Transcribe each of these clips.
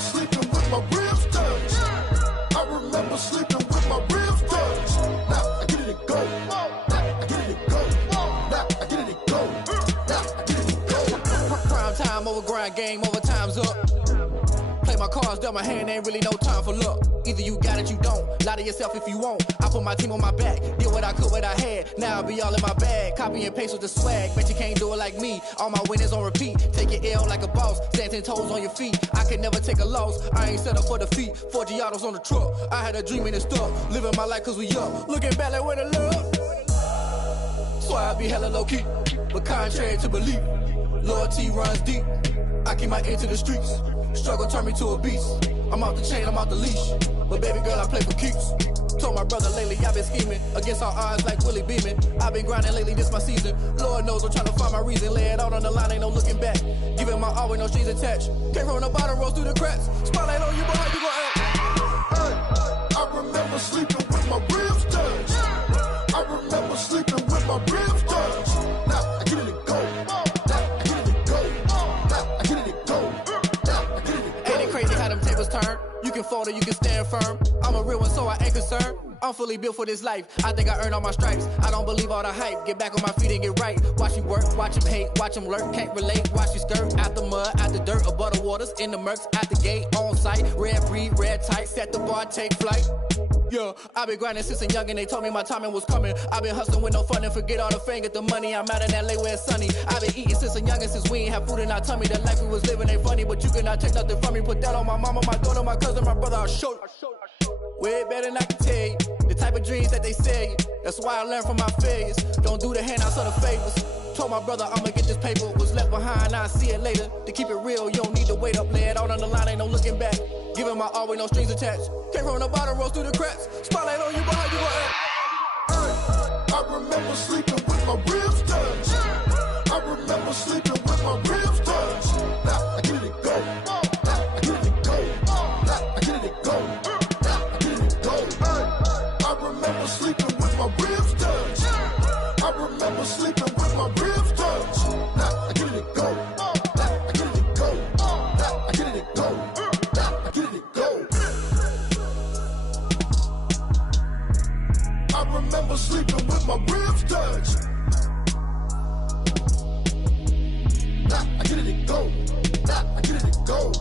sleeping with my ribs touched. I remember sleeping with my ribs touched. Now I get it and go. Now I get it and go. Now I get it and go. Now I get it and go. Prime time over grind game, over time's up. Play my cards, dealt my hand, ain't really no time for luck. Either you got it, you don't. Lie to yourself if you won't. I put my team on my back, did what I could, what I had. Now I be all in my bag, copy and paste with the swag. Bet you can't do it like me. All my winners on repeat. Take your L like a boss, stand 10 toes on your feet. I can never take a loss. I ain't set up for defeat. 4 Giottos on the truck. I had a dream and it stuck. Living my life cause we up. Looking back like where the love. So I be hella low key, but contrary to belief, loyalty runs deep. I keep my ear to the streets. Struggle turned me to a beast. I'm off the chain, I'm off the leash. But baby girl, I play for keeps. Told my brother lately, I've been scheming against all odds like Willie Beeman. I've been grinding lately, this my season. Lord knows I'm trying to find my reason. Lay it out on the line, ain't no looking back. Giving my all with no strings attached. Came from the bottom, rose through the cracks. Spotlight on you, boy, how you gon' act? I remember sleeping with my ribs touched. I remember sleeping with my ribs touched. Now I get it and go. Now I get it and go. Now I get it and go. Now I get it and go. Ain't it crazy how them tables turn? You can fold or you can stand firm. I'm a real one, so I ain't concerned. I'm fully built for this life. I think I earned all my stripes. I don't believe all the hype. Get back on my feet and get right. Watch you work, watch him hate, watch him lurk. Can't relate, watch you skirt. Out the mud, out the dirt, above the waters, in the murks, at the gate, on site. Red breed, red tight, set the bar, take flight. Yeah, I been grinding since a youngin', they told me my timing was coming. I been hustling with no fun and forget all the fame, get the money. I'm out in LA where it's sunny. I been eating since a youngin', since we ain't have food in our tummy. The life we was living ain't funny, but you cannot take nothing from me. Put that on my mama, my daughter, my cousin, my brother, I'll show you. Way better than I can tell you. The type of dreams that they sell you. That's why I learned from my failures. Don't do the handouts or the favors. Told my brother I'ma get this paper. Was left behind, I'll see it later. To keep it real, you don't need to wait up. Lay it out on the line, ain't no looking back. Giving my all with no strings attached. Came from the bottom, rose through the cracks. Spotlight on you, boy, how you gon' act? I remember sleeping with my ribs touched. I remember sleeping with my ribs touched. Now I get it and go. Now I get it and go. Now I get it and go. Now I get it and go. I remember sleeping with my ribs touched. I remember sleeping with my ribs touched. Now I get it and go. Now I get it and go. Now I get it and go. Now I get it and go. I remember sleeping with my ribs touched. Now I get it and go. Now I get it and go.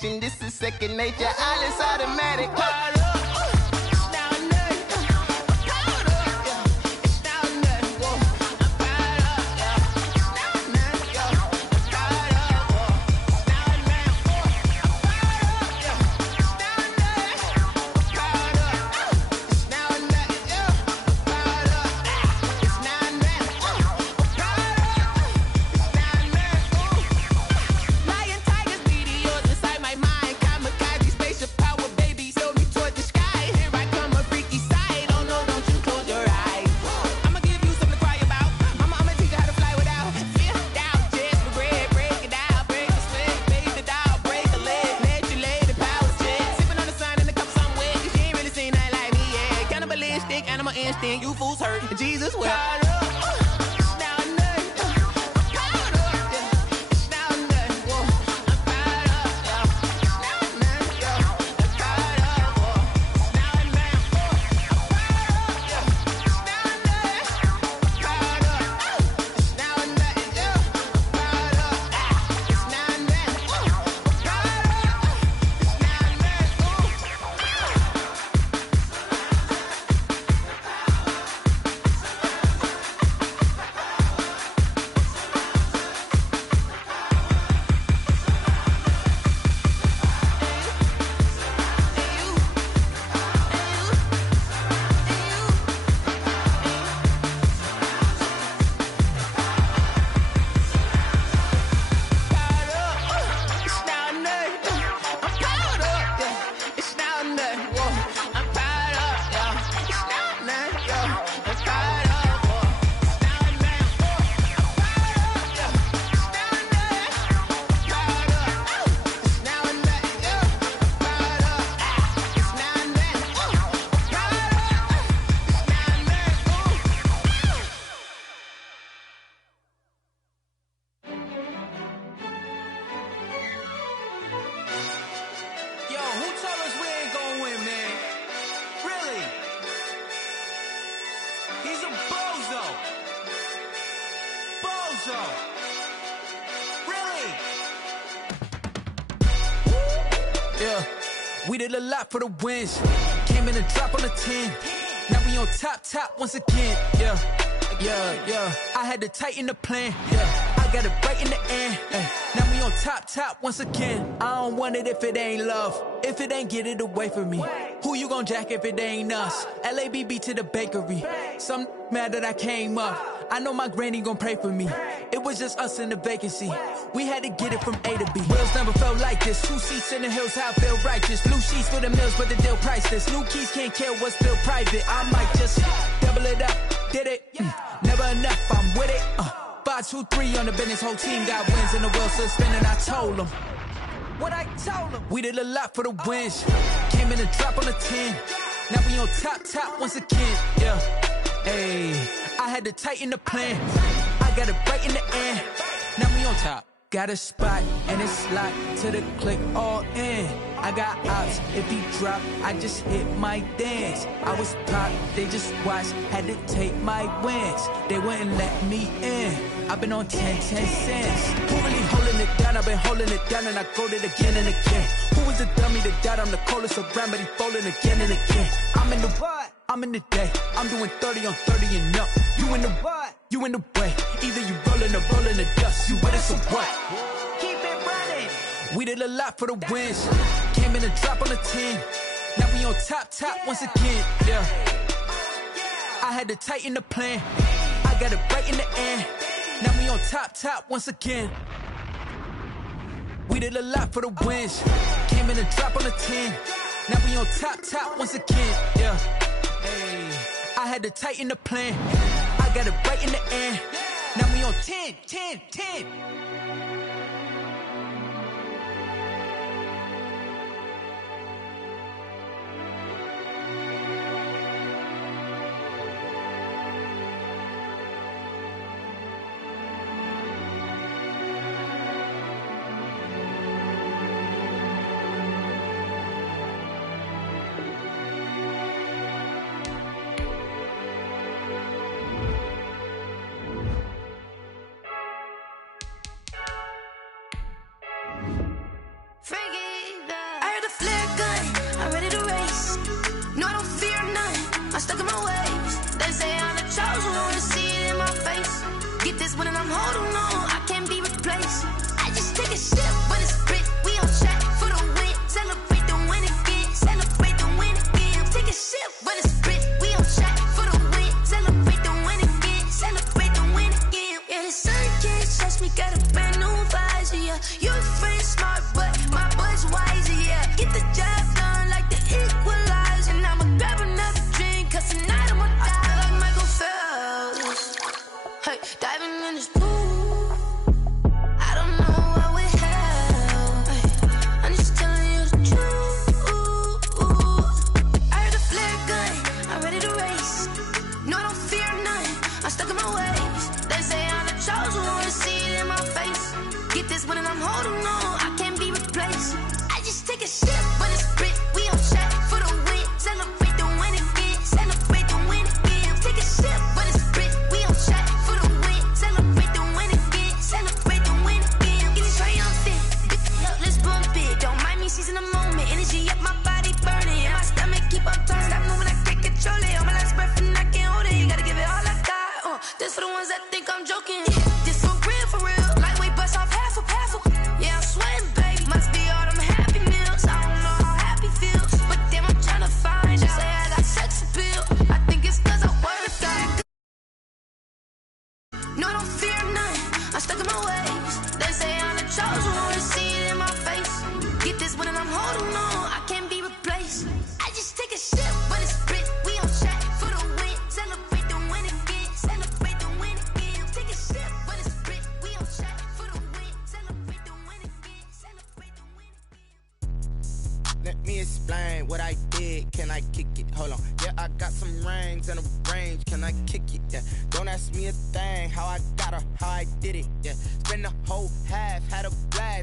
This is second nature, all is automatic. You fools hurt. Jesus will. He's a bozo. Bozo. Really? Yeah, we did a lot for the wins. Came in a drop on the 10. Now we on top once again. Yeah. I had to tighten the plan. Yeah, I got it right in the end. Now we on top once again. I don't want it if it ain't love. If it ain't, get it away from me. Who you gon' jack if it ain't us? LABB to the bakery. Some mad that I came up. I know my granny gon' pray for me. It was just us in the vacancy. We had to get it from A to B. Wheels never felt like this. 2 seats in the hills, how I feel righteous. Blue sheets for the mills, but the deal priceless. New keys can't care what's still private. I might just double it up. Did it? Never enough, I'm with it. 5, 2, 3 on the business. Whole team got wins and the wheels still spinning. I told them what I told them. We did a lot for the wins. Came in a drop on the 10. Now we on top once again. Yeah. Hey, I had to tighten the plan. I got it right in the end. Now we on top. Got a spot and it's locked to the click all in. I got ops, if he drop, I just hit my dance. I was top, they just watched, had to take my wins. They wouldn't let me in. I've been on 10 cents. Who really holding it down? I've been holding it down and I go it again and again. Who was the dummy that died? I'm the coldest around, but he falling again and again. I'm in the what? I'm in the day. I'm doing 30 on 30 and up. You in the what? You in the way. Either you rolling or rolling the dust. You with us or what? Keep it running. We did a lot for the wins. Came in a drop on the 10. Now we on top once again. Yeah. I had to tighten the plan. I got it right in the end. Now we on top once again. We did a lot for the wins. Came in a drop on the 10. Now we on top once again. Yeah. Hey, I had to tighten the plan. I got it right in the end. Now we on 10.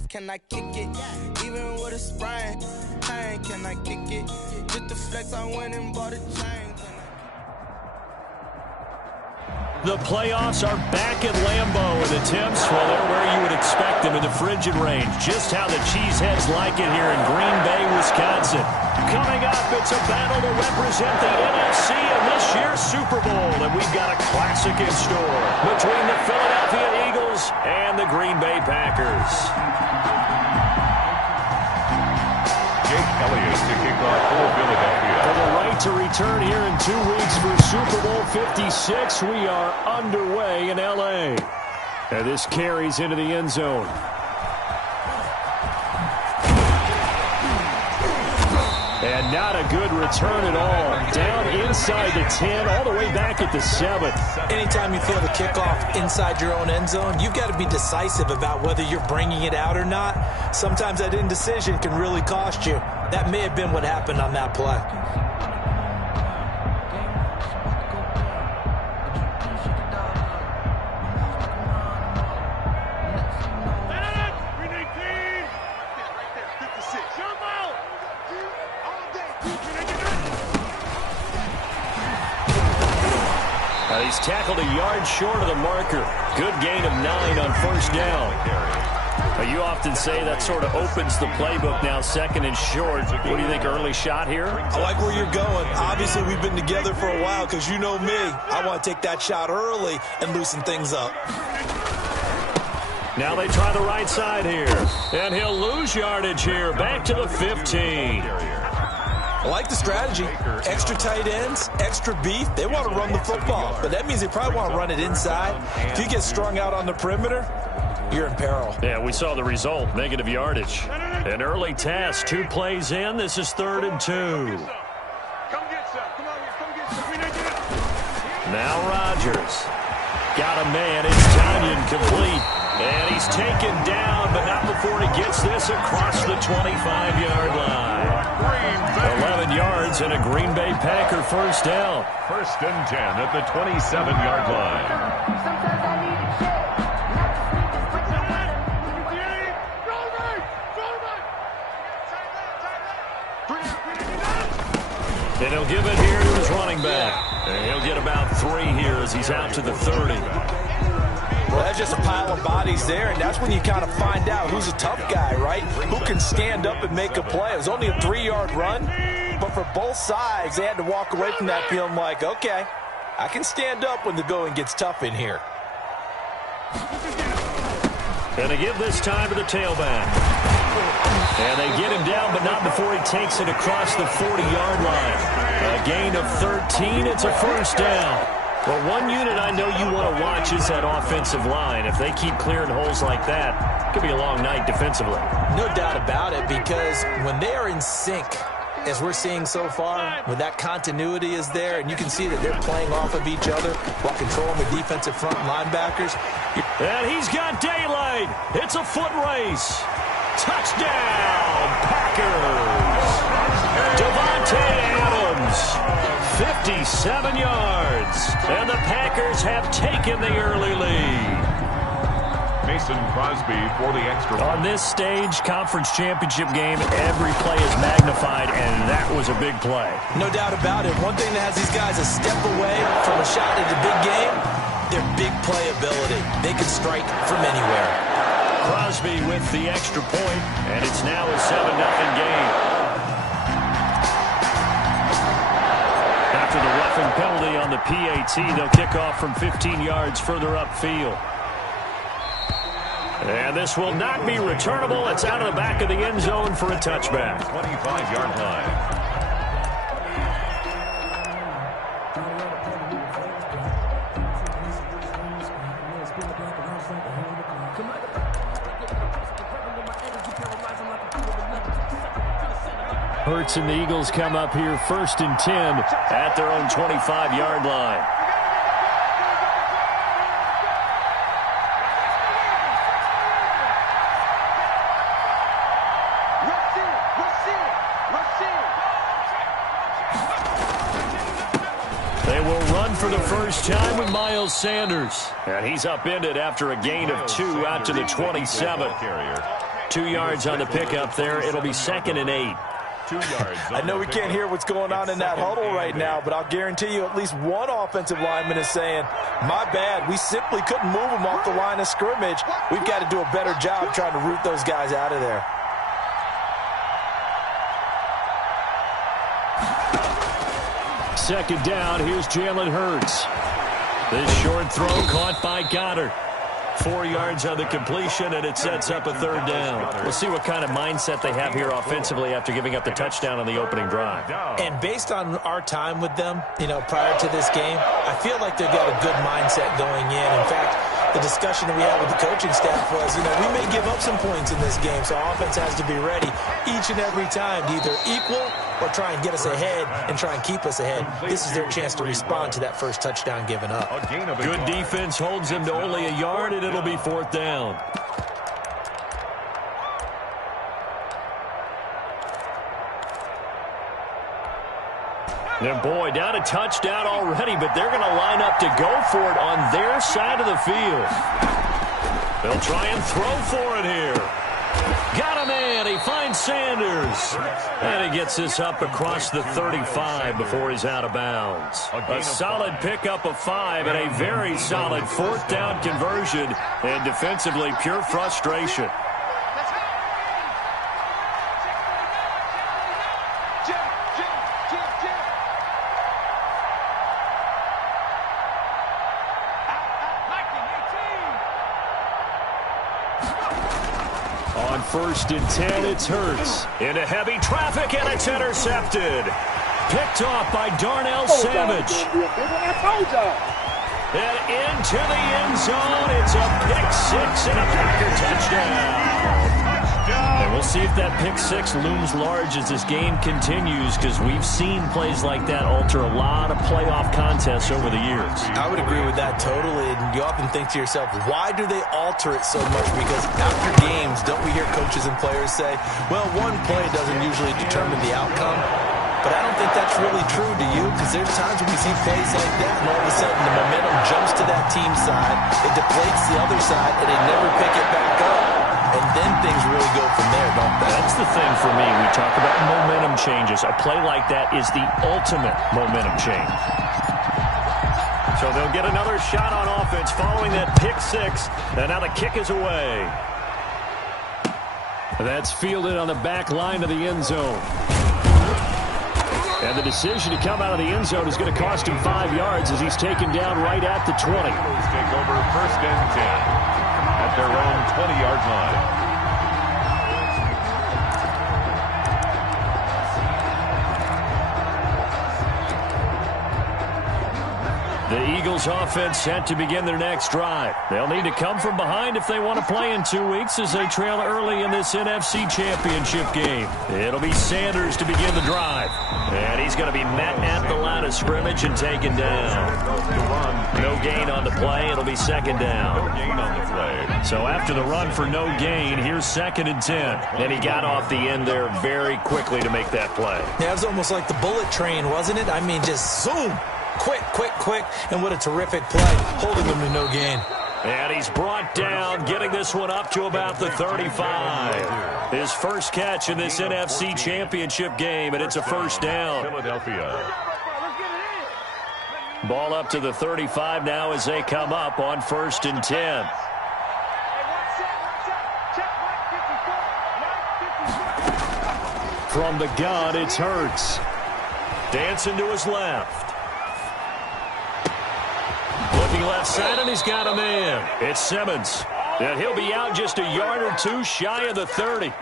Can I kick it? Even with a sprain, pain, can I kick it? Just the flex, I went and bought a chain. The playoffs are back at Lambeau, and the temps, well, they're where you would expect them in the frigid range. Just how the Cheeseheads like it here in Green Bay, Wisconsin. Coming up, it's a battle to represent the NFC in this year's Super Bowl, and we've got a classic in store between the Philadelphia Eagles and the Green Bay Packers. Jake Elliott to kick off for Philadelphia. For the right to return here in 2 weeks for Super Bowl 56, we are underway in L.A. And this carries into the end zone. And not a good return at all. Down inside the 10, all the way back at the 7. Anytime you throw the kickoff inside your own end zone, you've got to be decisive about whether you're bringing it out or not. Sometimes that indecision can really cost you. That may have been what happened on that play. He's tackled a yard short of the marker. Good gain of 9 on first down. You often say that sort of opens the playbook now, second and short. What do you think, early shot here? I like where you're going. Obviously, we've been together for a while because you know me. I want to take that shot early and loosen things up. Now they try the right side here. And he'll lose yardage here. Back to the 15. I like the strategy. Extra tight ends, extra beef. They want to run the football, but that means they probably want to run it inside. If you get strung out on the perimeter, you're in peril. Yeah, we saw the result, negative yardage. An early task, 2 plays in. This is 3rd and 2. Now Rodgers. Got a man. It's Tanyan complete. And he's taken down, but not before he gets this across the 25-yard line. 11 yards and a Green Bay Packer first down. 1st and 10 at the 27-yard line. And he'll give it here to his running back. And he'll get about 3 here as he's out to the 30. Well, that's just a pile of bodies there, and that's when you kind of find out who's a tough guy, right? Who can stand up and make a play. It was only a 3-yard run, but for both sides, they had to walk away from that feeling like, okay, I can stand up when the going gets tough in here. And they give this time to the tailback. And they get him down, but not before he takes it across the 40-yard line. A gain of 13. It's a first down. Well, one unit I know you want to watch is that offensive line. If they keep clearing holes like that, it could be a long night defensively. No doubt about it, because when they are in sync, as we're seeing so far, when that continuity is there, and you can see that they're playing off of each other while controlling the defensive front linebackers. And he's got daylight. It's a foot race. Touchdown, Packers. Devontae Adams, 57 yards. And the Packers have taken the early lead. Mason Crosby for the extra point. On this stage, conference championship game, every play is magnified, and that was a big play. No doubt about it. One thing that has these guys a step away from a shot at the big game, their big play ability. They can strike from anywhere. Crosby with the extra point, and it's now a 7-0 game. After the roughing penalty on the PAT, they'll kick off from 15 yards further upfield. And this will not be returnable. It's out of the back of the end zone for a touchback. 25-yard line. Hurts and the Eagles come up here 1st and 10 at their own 25-yard line. They will run for the first time with Miles Sanders. And he's upended after a gain of 2 out to the 27. 2 yards on the pickup there. It'll be 2nd and 8. 2 yards. I know we can't hear what's going on in that huddle right now, but I'll guarantee you at least one offensive lineman is saying, my bad, we simply couldn't move them off the line of scrimmage. We've got to do a better job trying to root those guys out of there. Second down, here's Jalen Hurts. This short throw caught by Goddard. 4 yards on the completion, and it sets up a third down. We'll see what kind of mindset they have here offensively after giving up the touchdown on the opening drive. And based on our time with them, prior to this game, I feel like they've got a good mindset going in. In fact, the discussion that we had with the coaching staff was, we may give up some points in this game, so offense has to be ready each and every time to either equal or try and get us ahead and try and keep us ahead. This is their chance to respond to that first touchdown given up. Good defense holds them to only a yard, and it'll be fourth down. And boy, down a touchdown already, but they're going to line up to go for it on their side of the field. They'll try and throw for it here. Got him in. He finds Sanders. And he gets this up across the 35 before he's out of bounds. A solid pickup of 5 and a very solid fourth down conversion. And defensively, pure frustration. First and 10, it's Hurts. Into heavy traffic, and it's intercepted. Picked off by Darnell Savage. And into the end zone. It's a pick 6 and a Packer touchdown. And we'll see if that pick 6 looms large as this game continues, because we've seen plays like that alter a lot of playoff contests over the years. I would agree with that totally. And you often think to yourself, why do they alter it so much? Because after games, don't we hear coaches and players say, well, one play doesn't usually determine the outcome? But I don't think that's really true to you, because there's times when we see plays like that, and all of a sudden the momentum jumps to that team's side, it deflates the other side, and they never pick it back up. And then things really go from there, don't they? That's the thing for me. We talk about momentum changes. A play like that is the ultimate momentum change. So they'll get another shot on offense following that pick 6, and now the kick is away. That's fielded on the back line of the end zone. And the decision to come out of the end zone is going to cost him 5 yards as he's taken down right at the 20. Take over first and 10 at their own 20-yard line. The Eagles offense set to begin their next drive. They'll need to come from behind if they want to play in 2 weeks as they trail early in this NFC Championship game. It'll be Sanders to begin the drive. And he's going to be met at the line of scrimmage and taken down. No gain on the play. It'll be second down. No gain on the play. So after the run for no gain, here's second and 10. And he got off the end there very quickly to make that play. Yeah, it was almost like the bullet train, wasn't it? I mean, just zoom. Quick, quick, quick, and what a terrific play, holding him to no gain. And he's brought down, getting this one up to about the 35. His first catch in this NFC Championship game, and it's a first down. Philadelphia. Ball up to the 35 now as they come up on first and 10. From the gun, it's Hurts. Dancing to his left. Looking left side, and he's got a man. It's Simmons. And he'll be out just a yard or two shy of the 30.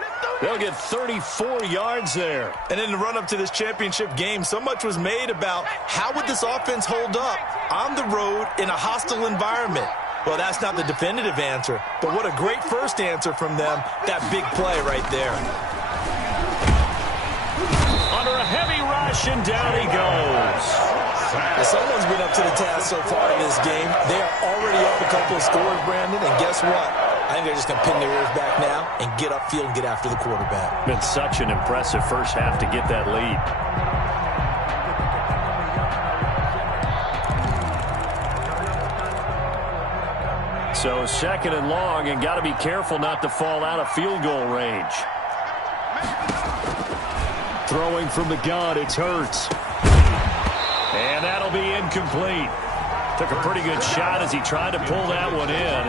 They'll get 34 yards there. And in the run-up to this championship game, so much was made about how would this offense hold up on the road in a hostile environment. Well, that's not the definitive answer, but what a great first answer from them, that big play right there. Under a heavy rush, and down he goes. Someone's been up to the task so far in this game. They are already up a couple of scores, Brandon, and guess what? I think they're just going to pin their ears back now and get upfield and get after the quarterback. Been such an impressive first half to get that lead. So second and long, and got to be careful not to fall out of field goal range. Throwing from the gun, it's Hurts. And that'll be incomplete. Took a pretty good shot as he tried to pull that one in.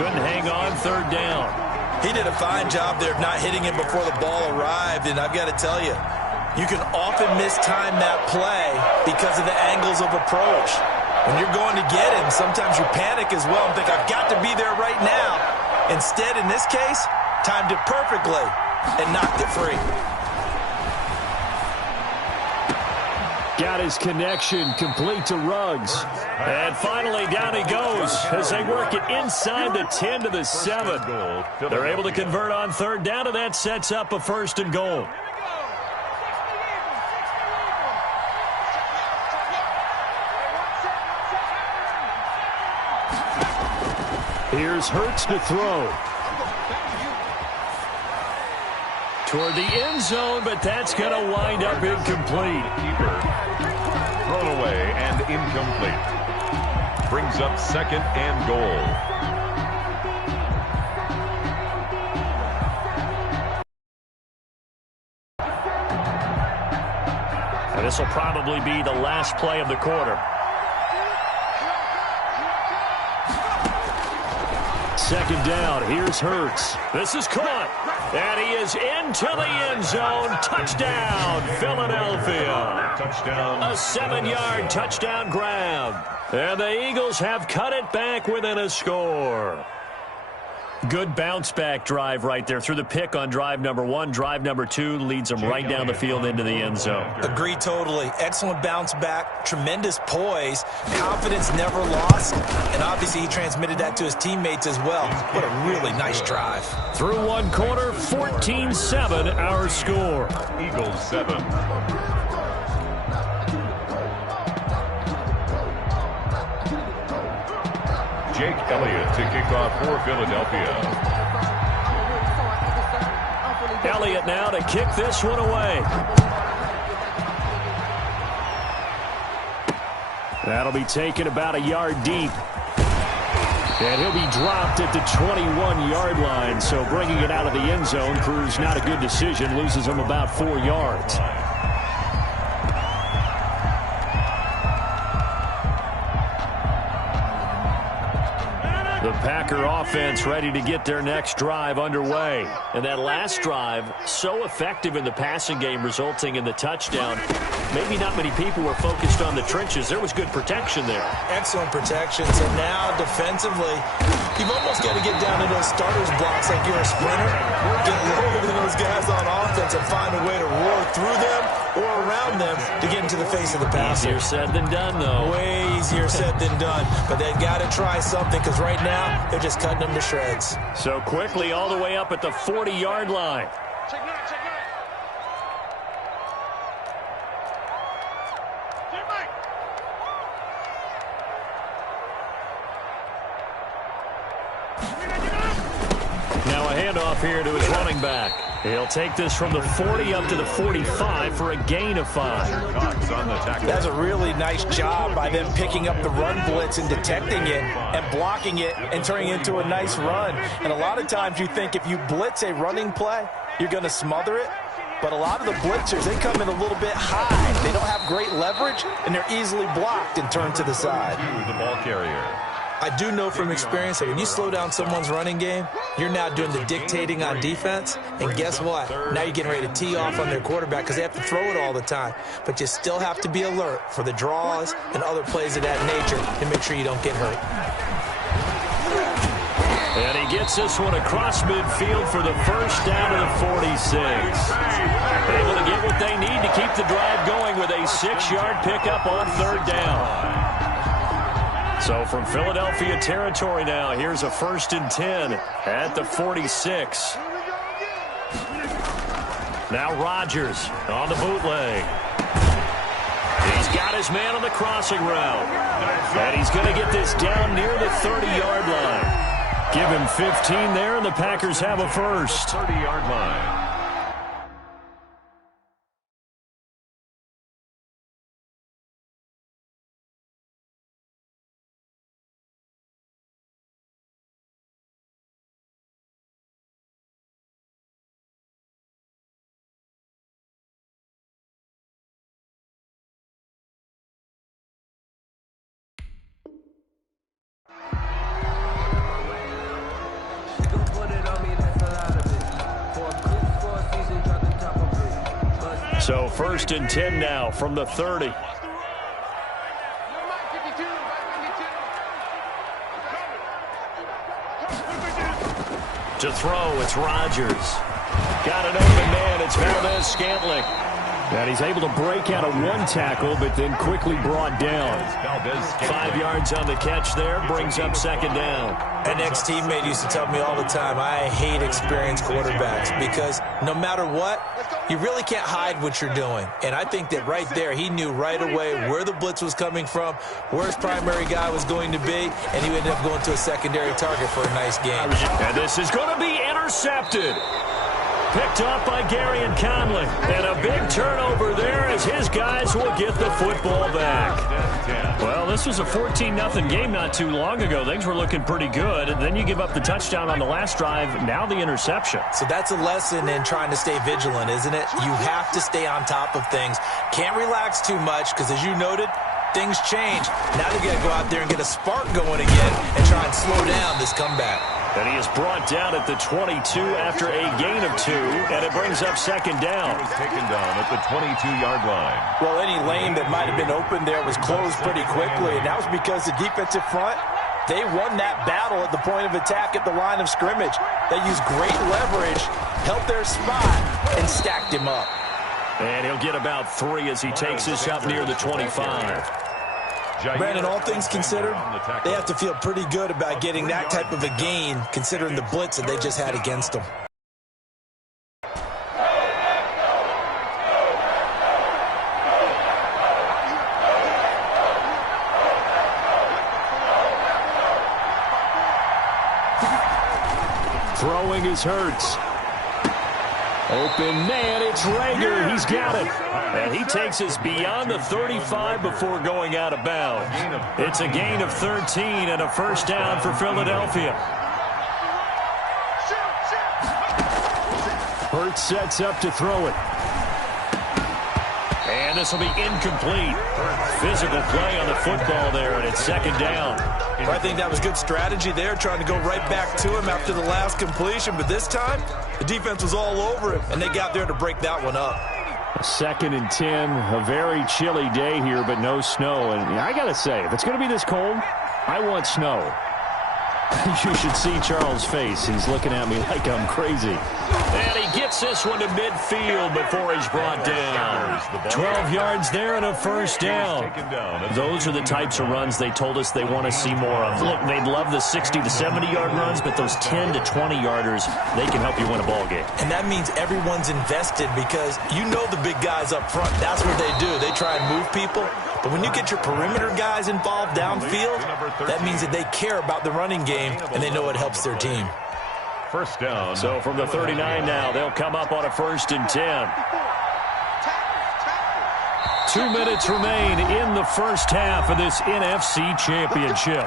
Couldn't hang on third down. He did a fine job there of not hitting it before the ball arrived, and I've got to tell you, you can often mistime that play because of the angles of approach. When you're going to get him, sometimes you panic as well and think, I've got to be there right now. Instead, in this case, timed it perfectly and knocked it free. Got his connection complete to Ruggs. And finally, down he goes as they work it inside the 10 to the 7. They're able to convert on third down, and that sets up a 1st and goal. Here's Hurts to throw. Toward the end zone, but that's going to wind up incomplete. Thrown away and incomplete. Brings up 2nd and goal. And this will probably be the last play of the quarter. 2nd down. Here's Hurts. This is caught. And he is into the end zone. Touchdown, Philadelphia. Touchdown. A 7-yard touchdown grab. And the Eagles have cut it back within a score. Good bounce-back drive right there. Through the pick on drive number 1. Drive number 2 leads them right down the field into the end zone. Agree totally. Excellent bounce back. Tremendous poise. Confidence never lost. And obviously he transmitted that to his teammates as well. What a really nice drive. Through one quarter, 14-7 our score. Eagles 7. Jake Elliott to kick off for Philadelphia. Elliott now to kick this one away. That'll be taken about a yard deep. And he'll be dropped at the 21-yard line. So bringing it out of the end zone proves not a good decision. Loses him about 4 yards. The Packer offense ready to get their next drive underway. And that last drive, so effective in the passing game, resulting in the touchdown. Maybe not many people were focused on the trenches. There was good protection there. Excellent protection. So now, defensively, you've almost got to get down to those starters blocks like you're a sprinter. Get lower than those guys on offense and find a way to roar through them or around them to get into the face of the passer. Easier said than done, though. Way easier said than done. But they've got to try something because right now they're just cutting them to shreds. So quickly all the way up at the 40-yard line. Now a handoff here to his running back. He'll take this from the 40 up to the 45 for a gain of 5. That's a really nice job by them picking up the run blitz and detecting it and blocking it and turning it into a nice run. And a lot of times you think if you blitz a running play, you're going to smother it. But a lot of the blitzers, they come in a little bit high. They don't have great leverage, and they're easily blocked and turned to the side. The ball carrier. I do know from experience that when you slow down someone's running game, you're now doing the dictating on defense. And guess what? Now you're getting ready to tee off on their quarterback because they have to throw it all the time. But you still have to be alert for the draws and other plays of that nature to make sure you don't get hurt. And he gets this one across midfield for the first down to the 46. Able to get what they need to keep the drive going with a 6-yard pickup on third down. So from Philadelphia territory now, here's a 1st and 10 at the 46. Now Rodgers on the bootleg. He's got his man on the crossing route. And he's going to get this down near the 30-yard line. Give him 15 there, and the Packers have a first. 30-yard line. So 1st and 10 now from the 30. To throw, it's Rodgers. Got an open man, it's Valdez-Scantling. And he's able to break out of one tackle, but then quickly brought down. 5 yards on the catch there, brings up 2nd down. An ex-teammate used to tell me all the time, I hate experienced quarterbacks because no matter what, you really can't hide what you're doing. And I think that right there, he knew right away where the blitz was coming from, where his primary guy was going to be, and he ended up going to a secondary target for a nice game. And this is going to be intercepted. Picked off by Gary and Conley. And a big turnover there as his guys will get the football back. Well, this was a 14-0 game not too long ago. Things were looking pretty good. And then you give up the touchdown on the last drive. Now the interception. So that's a lesson in trying to stay vigilant, isn't it? You have to stay on top of things. Can't relax too much because, as you noted, things change. Now they're going to go out there and get a spark going again and try and slow down this comeback. And he is brought down at the 22 after a gain of 2, and it brings up 2nd down. He was taken down at the 22-yard line. Well, any lane that might have been open there was closed pretty quickly, and that was because the defensive front, they won that battle at the point of attack at the line of scrimmage. They used great leverage, held their spot, and stacked him up. And he'll get about 3 as he takes this up near the 25. Brandon, all things considered, they have to feel pretty good about getting that type of a gain considering the blitz that they just had against them. Throwing is Hurts. Open man, it's Rager. He's got it. And he takes us beyond the 35 before going out of bounds. It's a gain of 13 and a 1st down for Philadelphia. Hurts sets up to throw it. And this will be incomplete. Physical play on the football there, and it's 2nd down. Well, I think that was good strategy there, trying to go right back to him after the last completion. But this time, the defense was all over him, and they got there to break that one up. 2nd and 10, a very chilly day here, but no snow. And I got to say, if it's going to be this cold, I want snow. You should see Charles' face. He's looking at me like I'm crazy. And he gets this one to midfield before he's brought down. 12 yards there and a 1st down. Those are the types of runs they told us they want to see more of. Look, they'd love the 60 to 70-yard runs, but those 10 to 20-yarders, they can help you win a ball game. And that means everyone's invested because you know the big guys up front. That's what they do. They try and move people. But when you get your perimeter guys involved downfield, that means that they care about the running game, and they know it helps their team. 1st down. So from the 39 now, they'll come up on a 1st and 10. 2 minutes remain in the 1st half of this NFC Championship.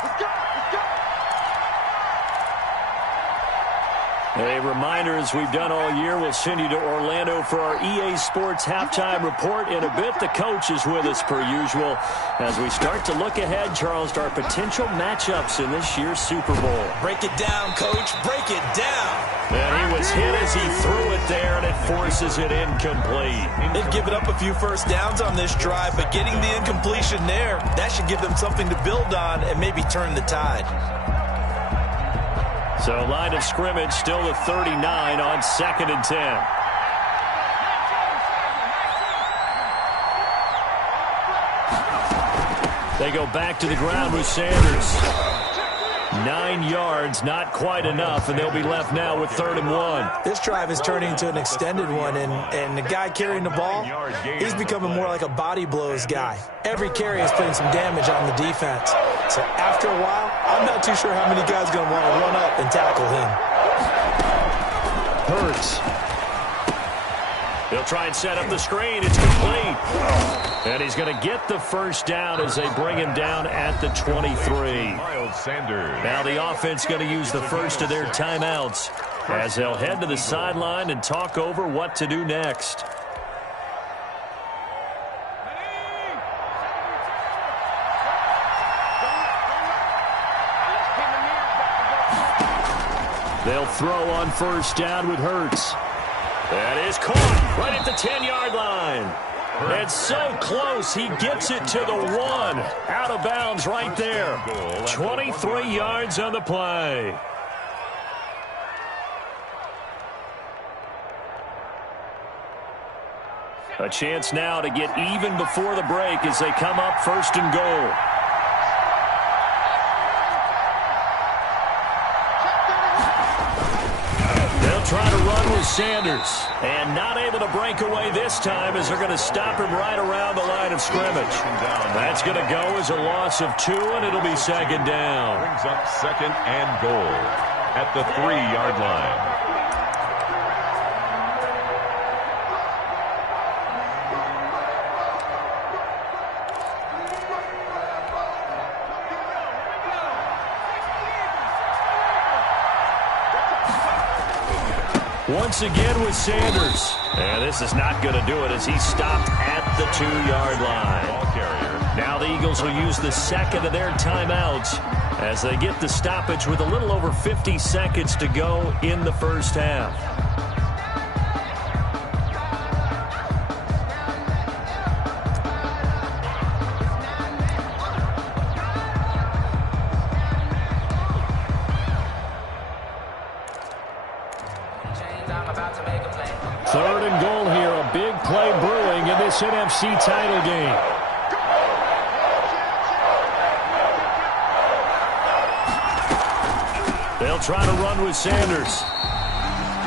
A reminder, as we've done all year, we'll send you to Orlando for our EA Sports halftime report in a bit. The coach is with us per usual as we start to look ahead, Charles, to our potential matchups in this year's Super Bowl. Break it down, coach. Break it down. And he was hit as he threw it there, and it forces it incomplete. They've given up a few 1st downs on this drive, but getting the incompletion there, that should give them something to build on and maybe turn the tide. So line of scrimmage still the 39 on 2nd and 10. They go back to the ground with Sanders. 9 yards, not quite enough, and they'll be left now with 3rd and 1. This drive is turning into an extended one, and the guy carrying the ball, he's becoming more like a body blows guy. Every carry is putting some damage on the defense. So after a while, I'm not too sure how many guys are going to want to run up and tackle him. Hurts. He'll try and set up the screen. It's complete. And he's going to get the 1st down as they bring him down at the 23. Miles Sanders. Now the offense going to use the first of their timeouts as they'll head to the sideline and talk over what to do next. They'll throw on 1st down with Hurts. That is caught right at the 10-yard line. And so close, he gets it to the 1. Out of bounds right there. 23 yards on the play. A chance now to get even before the break as they come up 1st and goal. Trying to run with Sanders. And not able to break away this time as they're going to stop him right around the line of scrimmage. That's going to go as a loss of 2, and it'll be 2nd down. Brings up 2nd and goal at the 3-yard line. Once again with Sanders. And this is not going to do it as he's stopped at the 2-yard line. Now the Eagles will use the 2nd of their timeouts as they get the stoppage with a little over 50 seconds to go in the first half. Third and goal here, a big play brewing in this NFC title game. They'll try to run with Sanders.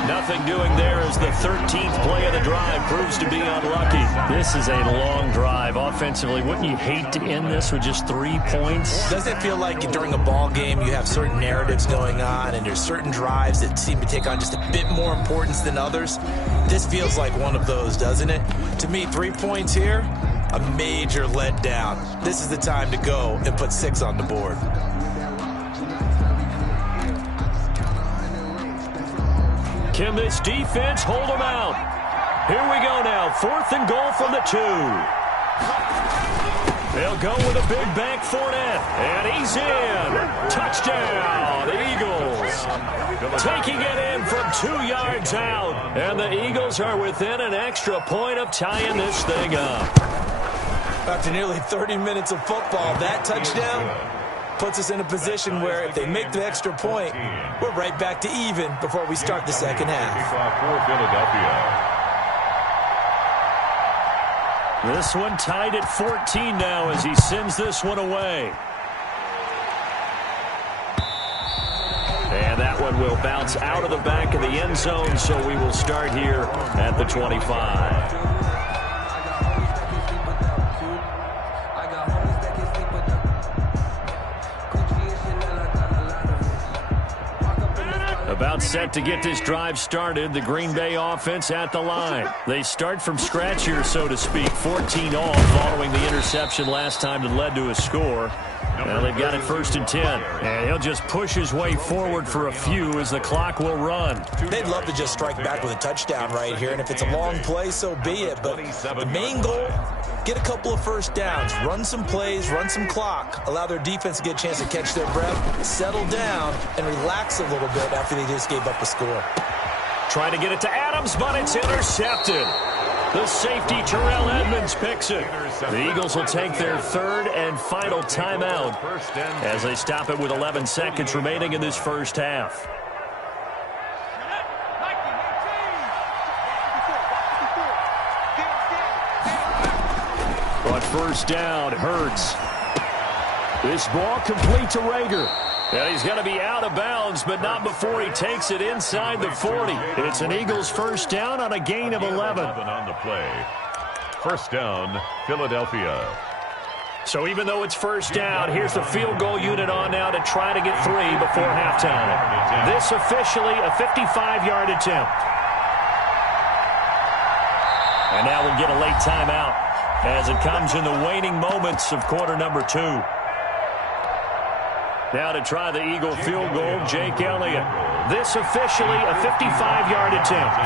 Nothing doing there as the 13th play of the drive proves to be unlucky. This is a long drive offensively. Wouldn't you hate to end this with just 3 points? Doesn't it feel like during a ball game you have certain narratives going on and there's certain drives that seem to take on just a bit more importance than others? This feels like one of those, doesn't it? To me, 3 points here, a major letdown. This is the time to go and put 6 on the board. Can this defense hold them out? Here we go now. 4th and goal from the 2. They'll go with a big back Fournette. And he's in. Touchdown, Eagles. Taking it in from 2 yards out. And the Eagles are within an extra point of tying this thing up. After nearly 30 minutes of football, that touchdown puts us in a position where if they make the extra point, we're right back to even before we start the second half. For Philadelphia. This one tied at 14 now as he sends this one away. And that one will bounce out of the back of the end zone, so we will start here at the 25. About set to get this drive started, the Green Bay offense at the line. They start from scratch here, so to speak. 14 all following the interception last time that led to a score. Now they've got it 1st and 10. And he'll just push his way forward for a few as the clock will run. They'd love to just strike back with a touchdown right here, and if it's a long play, so be it. But the main goal, get a couple of first downs, run some plays, run some clock, allow their defense to get a chance to catch their breath, settle down, and relax a little bit after they just gave up a score. Trying to get it to Adams, but it's intercepted. The safety, Terrell Edmonds, picks it. The Eagles will take their 3rd and final timeout as they stop it with 11 seconds remaining in this first half. On 1st down, Hurts. This ball complete to Rager. And he's going to be out of bounds, but not before he takes it inside the 40. It's an Eagles 1st down on a gain of 11. On the play. 1st down, Philadelphia. So even though it's 1st down, here's the field goal unit on now to try to get 3 before halftime. This officially a 55-yard attempt. And now we'll get a late timeout as it comes in the waning moments of quarter number 2. Now to try the Eagle field goal, Jake Elliott. This officially a 55-yard attempt.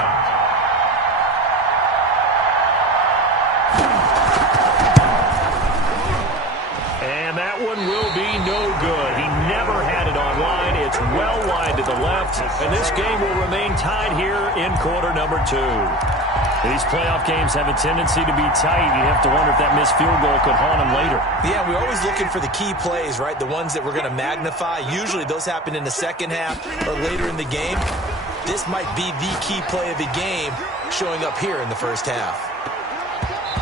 And that one will be no good. He never had it on line. It's well wide to the left, and this game will remain tied here in quarter number 2. These playoff games have a tendency to be tight. You have to wonder if that missed field goal could haunt them later. Yeah, we're always looking for the key plays, right? The ones that we're going to magnify. Usually those happen in the second half or later in the game. This might be the key play of the game showing up here in the first half.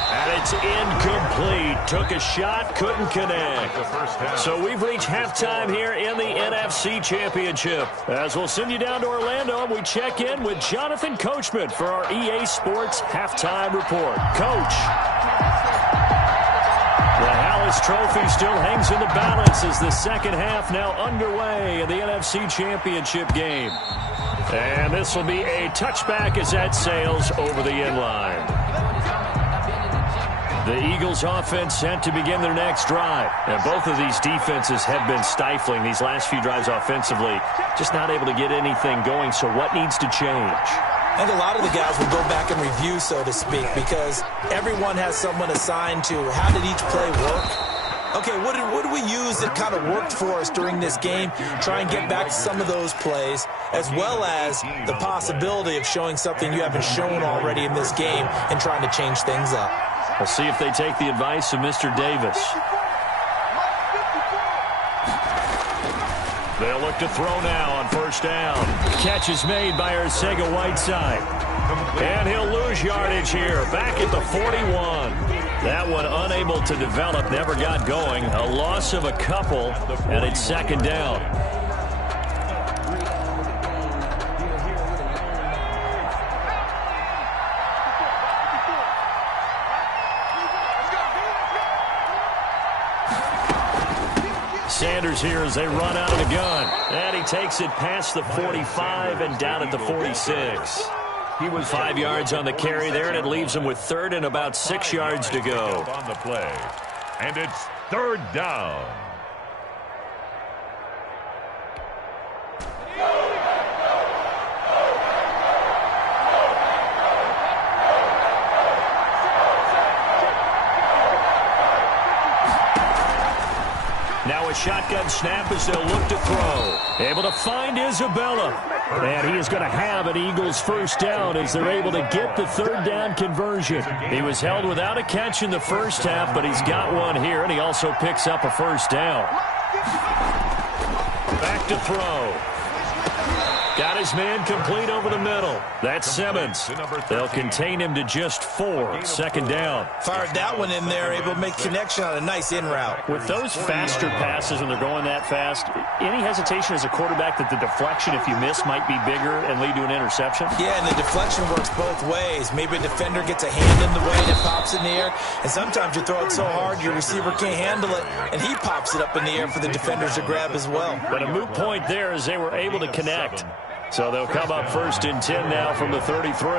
And it's incomplete. Took a shot, couldn't connect. So we've reached halftime here in the NFC Championship. As we'll send you down to Orlando, and we check in with Jonathan Coachman for our EA Sports Halftime Report. Coach. The Hallis Trophy still hangs in the balance as the second half now underway in the NFC Championship game. And this will be a touchback as that sails over the end line. The Eagles offense set to begin their next drive. And both of these defenses have been stifling these last few drives offensively. Just not able to get anything going. So what needs to change? I think a lot of the guys will go back and review, so to speak, because everyone has someone assigned to how did each play work. Okay, what did we use that kind of worked for us during this game? Try and get back to some of those plays, as well as the possibility of showing something you haven't shown already in this game and trying to change things up. We'll see if they take the advice of Mr. Davis. They'll look to throw now on first down. Catch is made by Arcega-Whiteside. And he'll lose yardage here, back at the 41. That one unable to develop, never got going. A loss of a couple, and it's second down. Sanders here as they run out of the gun. And he takes it past the 45 and down at the 46. He was 5 yards on the carry there, and it leaves him with third and about 6 yards to go. On the play. And it's third down. Now a shotgun snap as they'll look to throw. Able to find Isabella. And he is going to have an Eagles first down as they're able to get the third down conversion. He was held without a catch in the first half, but he's got one here, and he also picks up a first down. Back to throw. Got his man complete over the middle. That's Simmons. They'll contain him to just 4. Second down. Fired that one in there, able to make connection on a nice in route. With those faster passes when they're going that fast, any hesitation as a quarterback that the deflection, if you miss, might be bigger and lead to an interception? Yeah, and the deflection works both ways. Maybe a defender gets a hand in the way and it pops in the air, and sometimes you throw it so hard your receiver can't handle it, and he pops it up in the air for the defenders to grab as well. But a moot point there as they were able to connect. So they'll come up first and 10 now from the 33.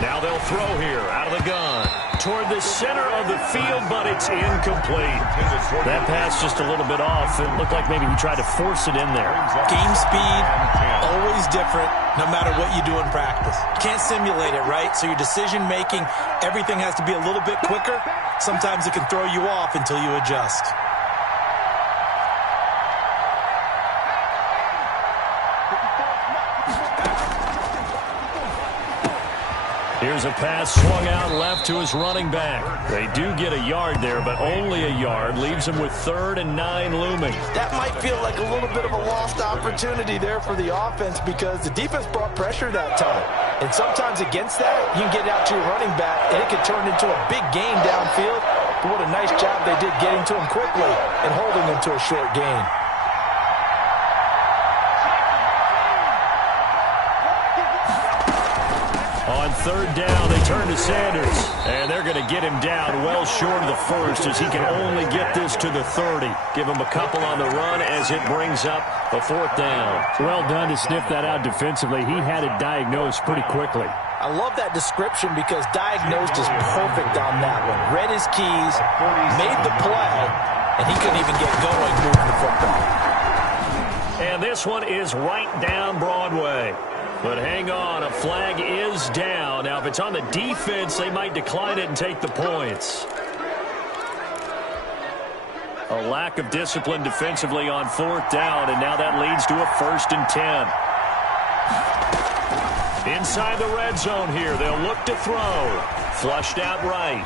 Now they'll throw here out of the gun toward the center of the field, but it's incomplete. That pass just a little bit off. It looked like maybe he tried to force it in there. Game speed, always different, no matter what you do in practice. Can't simulate it, right? So your decision-making, everything has to be a little bit quicker. Sometimes it can throw you off until you adjust. Here's a pass swung out left to his running back. They do get a yard there, but only a yard. Leaves him with 3rd and 9 looming. That might feel like a little bit of a lost opportunity there for the offense because the defense brought pressure that time. And sometimes against that, you can get out to your running back, and it can turn into a big gain downfield. But what a nice job they did getting to him quickly and holding him to a short gain. On 3rd down, they turn to Sanders, and they're going to get him down well short of the first as he can only get this to the 30. Give him a couple on the run as it brings up a 4th down. Well done to sniff that out defensively. He had it diagnosed pretty quickly. I love that description because diagnosed is perfect on that one. Read his keys, made the play, and he couldn't even get going moving the football. And this one is right down Broadway. But hang on, a flag is down. Now, if it's on the defense, they might decline it and take the points. A lack of discipline defensively on 4th down, and now that leads to a 1st and 10. Inside the red zone here, they'll look to throw. Flushed out right.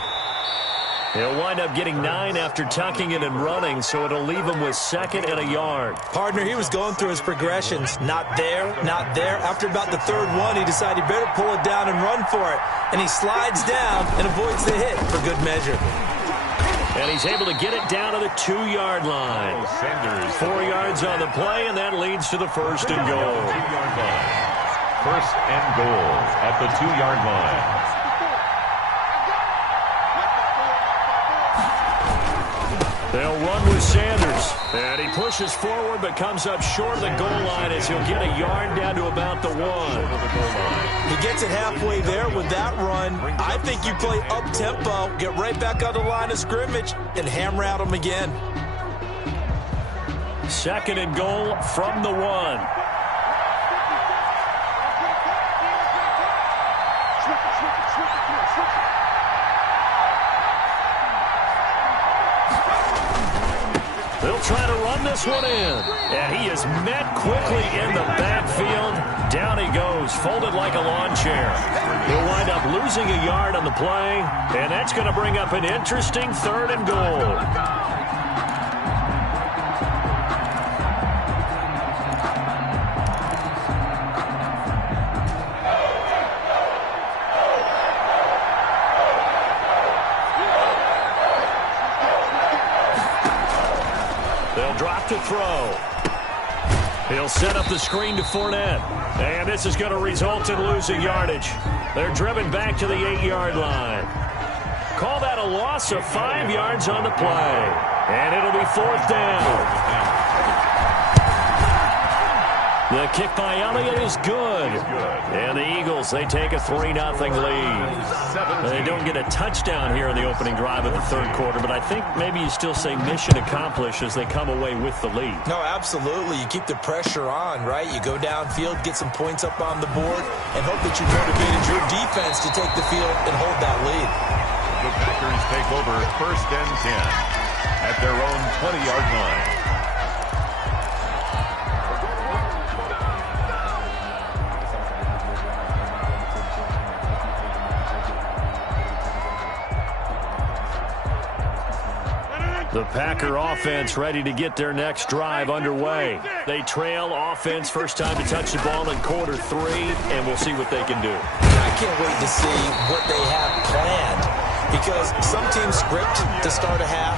He'll wind up getting 9 after tucking it and running, so it'll leave him with 2nd and a yard. Partner, he was going through his progressions. Not there, not there. After about the 3rd one, he decided he better pull it down and run for it. And he slides down and avoids the hit for good measure. And he's able to get it down to the 2-yard line. 4 yards on the play, and that leads to the 1st and goal. 1st and goal at the 2-yard line. They'll run with Sanders. And he pushes forward but comes up short of the goal line as he'll get a yard down to about the 1. He gets it halfway there with that run. I think you play up-tempo, get right back on the line of scrimmage, and hammer out him again. 2nd and goal from the 1. They'll try to run this one in. And he is met quickly in the backfield. Down he goes, folded like a lawn chair. He'll wind up losing a yard on the play. And that's going to bring up an interesting 3rd and goal. Drop to throw. He'll set up the screen to Fournette. And this is going to result in losing yardage. They're driven back to the 8-yard line. Call that a loss of 5 yards on the play. And it'll be 4th down. The kick by Elliott is good. And the Eagles, they take a 3-0 lead. They don't get a touchdown here in the opening drive of the 3rd quarter, but I think maybe you still say mission accomplished as they come away with the lead. No, absolutely. You keep the pressure on, right? You go downfield, get some points up on the board, and hope that you motivated your defense to take the field and hold that lead. The Packers take over 1st and 10 at their own 20-yard line. The Packer offense ready to get their next drive underway. They trail offense, first time to touch the ball in quarter 3, and we'll see what they can do. I can't wait to see what they have planned, because some teams script to start a half.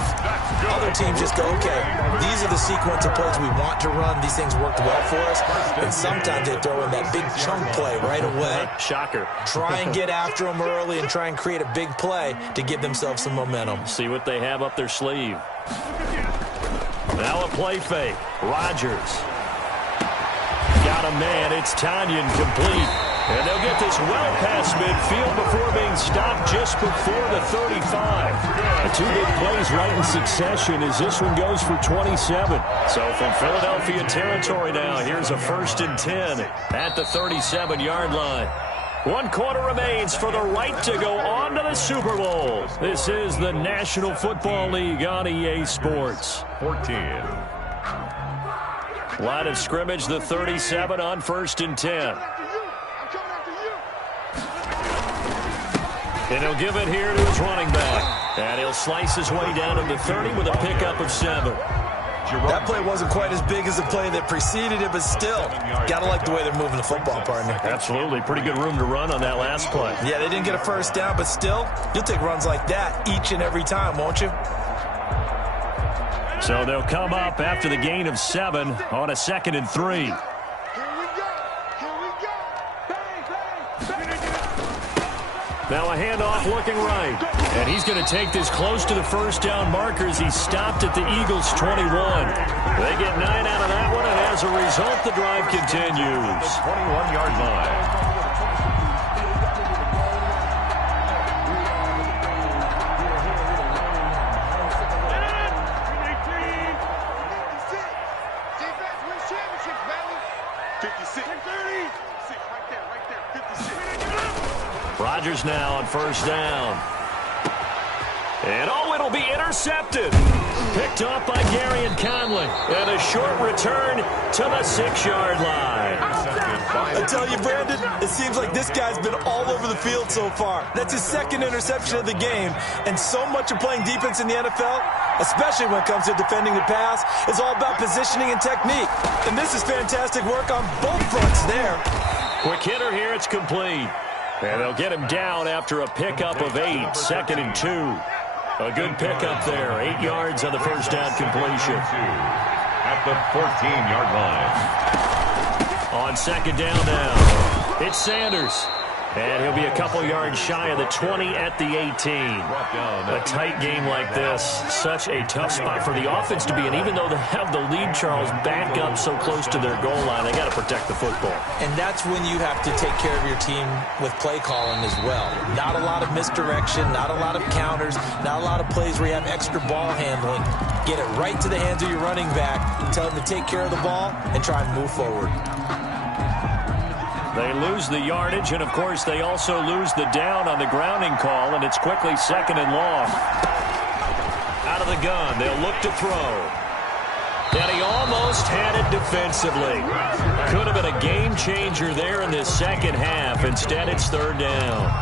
Other teams just go, okay, these are the sequence of plays we want to run. These things worked well for us. And sometimes they throw in that big chunk play right away. Shocker. Try and get after them early and try and create a big play to give themselves some momentum. See what they have up their sleeve. Now a play fake. Rodgers. Got a man. It's Tanyan complete. And they'll get this well past midfield before being stopped just before the 35. 2 big plays right in succession as this one goes for 27. So from Philadelphia territory now, here's a 1st and 10 at the 37-yard line. 1 quarter remains for the right to go on to the Super Bowl. This is the National Football League on EA Sports. 14. Line of scrimmage, the 37 on 1st and 10. And he'll give it here to his running back. And he'll slice his way down to the 30 with a pickup of 7. That play wasn't quite as big as the play that preceded it, but still, got to like the way they're moving the football, partner. Absolutely. Pretty good room to run on that last play. Yeah, they didn't get a first down, but still, you'll take runs like that each and every time, won't you? So they'll come up after the gain of 7 on a 2nd and 3. Now a handoff looking right. And he's going to take this close to the first down marker as he stopped at the Eagles' 21. They get 9 out of that one, and as a result, the drive continues. 21-yard line. Rodgers now on first down. And it'll be intercepted. Picked off by Gary and Conley. And a short return to the 6-yard line. I tell you, Brandon, it seems like this guy's been all over the field so far. That's his second interception of the game. And so much of playing defense in the NFL, especially when it comes to defending the pass, is all about positioning and technique. And this is fantastic work on both fronts there. Quick hitter here, it's complete. And they'll get him down after a pickup of 8, 2nd and 2. A good pickup there, 8 yards on the first down completion. At the 14-yard line. On second down now, it's Sanders. And he'll be a couple yards shy of the 20 at the 18. A tight game like this, such a tough spot for the offense to be in. Even though they have the lead, Charles, back up so close to their goal line, they got to protect the football. And that's when you have to take care of your team with play calling as well. Not a lot of misdirection, not a lot of counters, not a lot of plays where you have extra ball handling. Get it right to the hands of your running back, tell them to take care of the ball, and try and move forward. They lose the yardage, and, of course, they also lose the down on the grounding call, and it's quickly 2nd and long. Out of the gun, they'll look to throw. And he almost had it defensively. Could have been a game changer there in this second half. Instead, it's 3rd down.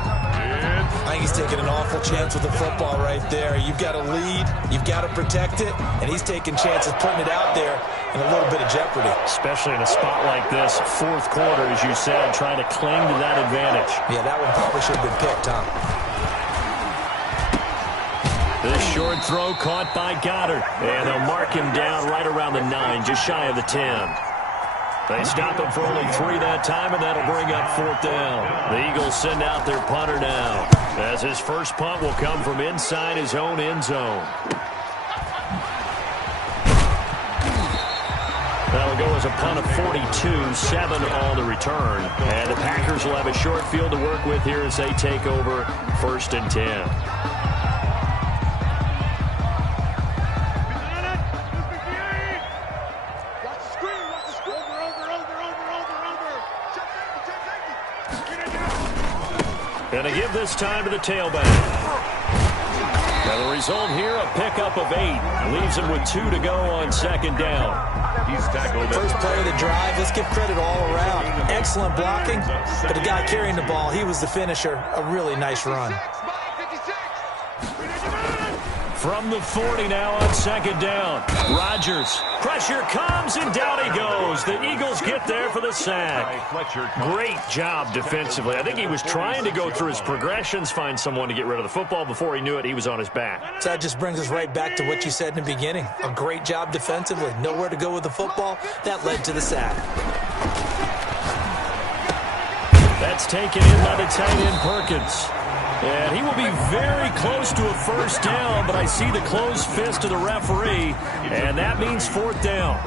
I think he's taking an awful chance with the football right there. You've got a lead, you've got to protect it, and he's taking chances putting it out there in a little bit of jeopardy. Especially in a spot like this, 4th quarter, as you said, trying to cling to that advantage. Yeah, that one probably should have been picked, huh? This short throw caught by Goddard, and they'll mark him down right around the 9, just shy of the 10. They stop him for only 3 that time, and that'll bring up 4th down. The Eagles send out their punter now, as his first punt will come from inside his own end zone. That'll go as a punt of 42, 7 on the return. And the Packers will have a short field to work with here as they take over 1st and 10. And to give this time to the tailback. And the result here, a pickup of 8. Leaves him with 2 to go on 2nd down. He's tackled. First play of the drive, let's give credit all around. Excellent blocking, but the guy carrying the ball, he was the finisher. A really nice run. From the 40 now on 2nd down. Rodgers. Pressure comes, and down he goes. The Eagles get there for the sack. Great job defensively. I think he was trying to go through his progressions, find someone to get rid of the football. Before he knew it, he was on his back. So that just brings us right back to what you said in the beginning. A great job defensively. Nowhere to go with the football. That led to the sack. That's taken in by the tight end Perkins. And he will be very close to a first down, but I see the closed fist of the referee, and that means 4th down.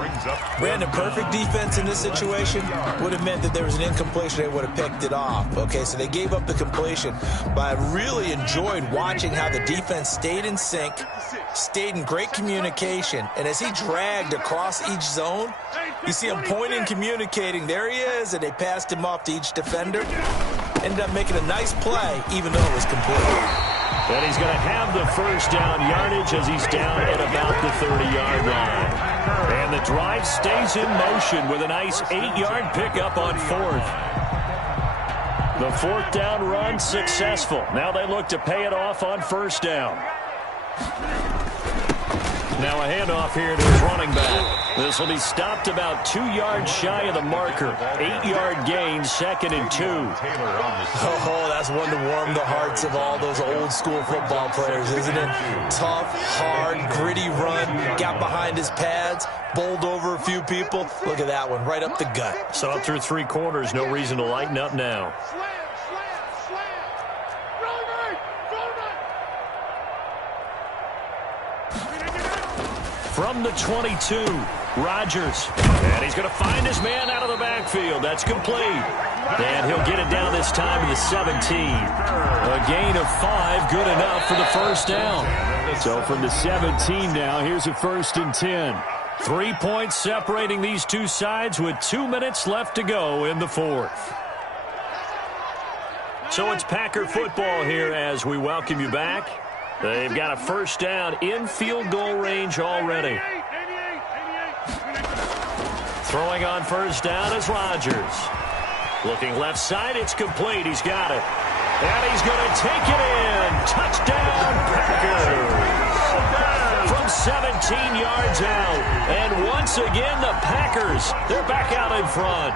Brandon, perfect defense in this situation would have meant that there was an incompletion. They would have picked it off. Okay, so they gave up the completion, but I really enjoyed watching how the defense stayed in sync, stayed in great communication, and as he dragged across each zone, you see him pointing, communicating. There he is, and they passed him off to each defender. Ended up making a nice play, even though it was complete. And he's going to have the first down yardage as he's down at about the 30-yard line. And the drive stays in motion with a nice 8-yard pickup on 4th. The 4th down run successful. Now they look to pay it off on 1st down. Now a handoff here to his running back. This will be stopped about 2 yards shy of the marker. 8-yard gain, 2nd and 2. Oh, that's one to warm the hearts of all those old school football players, isn't it? Tough, hard, gritty run. Got behind his pads, bowled over a few people. Look at that one, right up the gut. So through 3 quarters, no reason to lighten up now. From the 22, Rodgers. And he's going to find his man out of the backfield. That's complete. And he'll get it down this time to the 17. A gain of 5, good enough for the first down. So from the 17 now, here's a 1st and 10. 3 points separating these two sides with 2 minutes left to go in the 4th. So it's Packer football here as we welcome you back. They've got a first down in field goal range already. Throwing on first down is Rodgers. Looking left side, it's complete. He's got it. And he's going to take it in. Touchdown, Packers. From 17 yards out. And once again, the Packers, they're back out in front.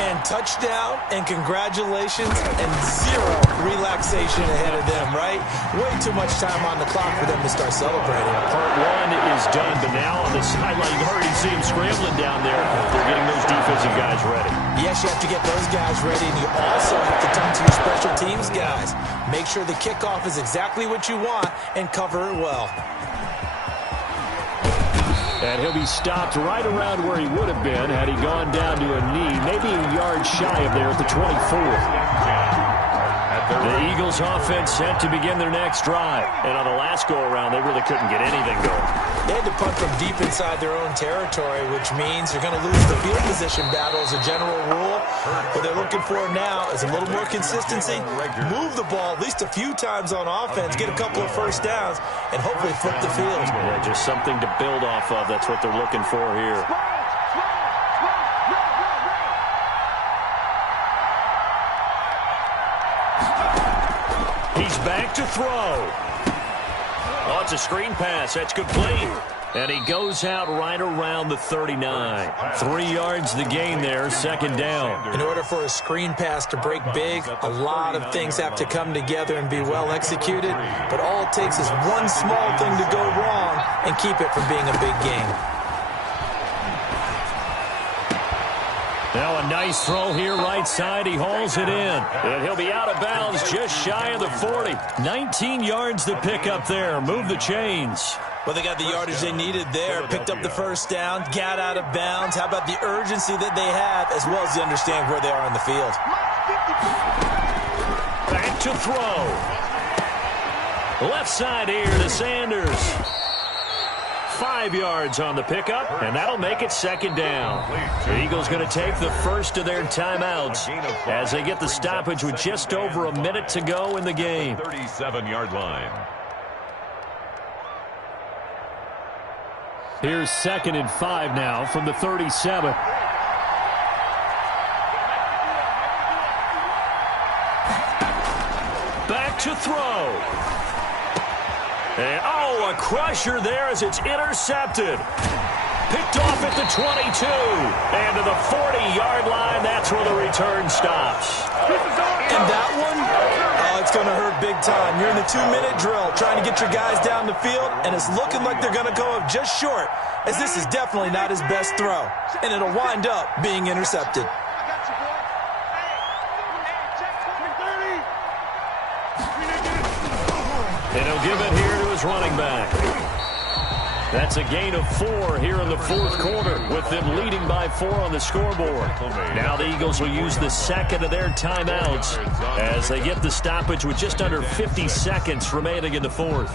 And touchdown, and congratulations, and zero relaxation ahead of them, right? Way too much time on the clock for them to start celebrating. Part one is done, but now on the sideline, you already see him scrambling down there. They're getting those defensive guys ready. Yes, you have to get those guys ready, and you also have to turn to your special teams guys. Make sure the kickoff is exactly what you want and cover it well. And he'll be stopped right around where he would have been had he gone down to a knee, maybe a yard shy of there at the 24. The Eagles offense set to begin their next drive. And on the last go-around, they really couldn't get anything going. They had to punt from deep inside their own territory, which means you're going to lose the field position battle as a general rule. What they're looking for now is a little more consistency, move the ball at least a few times on offense, get a couple of first downs, and hopefully flip the field. Yeah, just something to build off of. That's what they're looking for here. He's back to throw. Oh, it's a screen pass. That's complete. And he goes out right around the 39. 3 yards the gain there, second down. In order for a screen pass to break big, a lot of things have to come together and be well executed. But all it takes is one small thing to go wrong and keep it from being a big game. Now a nice throw here right side. He hauls it in. And he'll be out of bounds just shy of the 40. 19 yards to pick up there. Move the chains. Well, they got the yardage they needed there. Picked up the first down, got out of bounds. How about the urgency that they have, as well as they understand where they are in the field. Back to throw. Left side here to Sanders. 5 yards on the pickup, and that'll make it second down. The Eagles going to take the first of their timeouts as they get the stoppage with just over a minute to go in the game. 37-yard line. Here's 2nd and 5 now from the 37. Back to throw. And, a crusher there as it's intercepted. Picked off at the 22. And to the 40-yard line, that's where the return stops. And that one, it's going to hurt big time. You're in the 2-minute drill trying to get your guys down the field, and it's looking like they're going to go up just short, as this is definitely not his best throw. And it'll wind up being intercepted. And he'll give it here to his running back. That's a gain of 4 here in the fourth quarter, with them leading by 4 on the scoreboard. Now the Eagles will use the second of their timeouts as they get the stoppage with just under 50 seconds remaining in the fourth.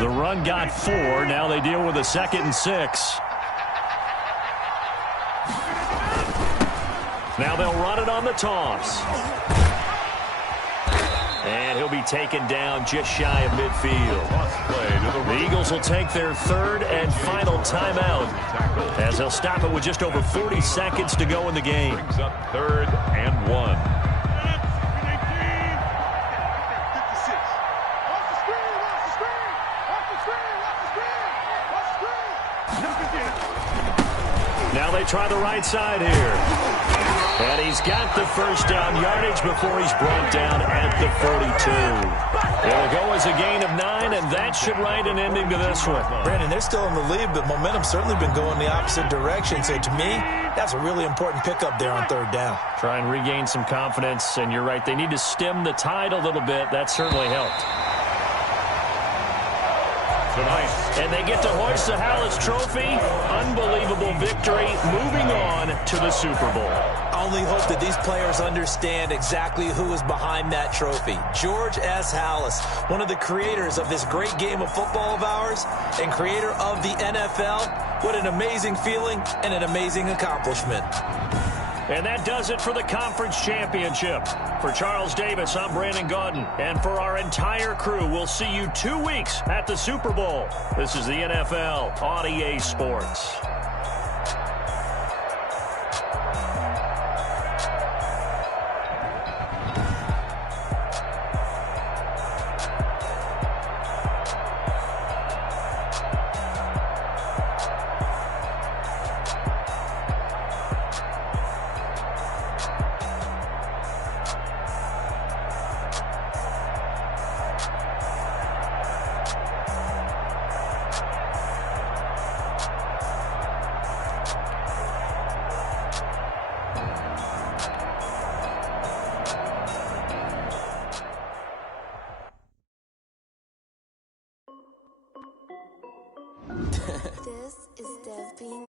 The run got 4. Now they deal with a 2nd and 6. Now they'll run it on the toss. And he'll be taken down just shy of midfield. The Eagles will take their third and final timeout as they'll stop it with just over 40 seconds to go in the game. Brings up 3rd and 1. Now they try the right side here. And he's got the first down yardage before he's brought down at the 42. It'll go as a gain of 9, and that should write an ending to this one. Brandon, they're still in the lead, but momentum's certainly been going the opposite direction. So to me, that's a really important pickup there on 3rd down. Try and regain some confidence, and you're right. They need to stem the tide a little bit. That certainly helped. And they get to hoist the Hallis Trophy. Unbelievable victory. Moving on to the Super Bowl. I only hope that these players understand exactly who is behind that trophy. George S. Hallis, one of the creators of this great game of football of ours and creator of the NFL. What an amazing feeling and an amazing accomplishment. And that does it for the conference championship. For Charles Davis, I'm Brandon Gaudin. And for our entire crew, we'll see you 2 weeks at the Super Bowl. This is the NFL on EA Sports. This is Dev being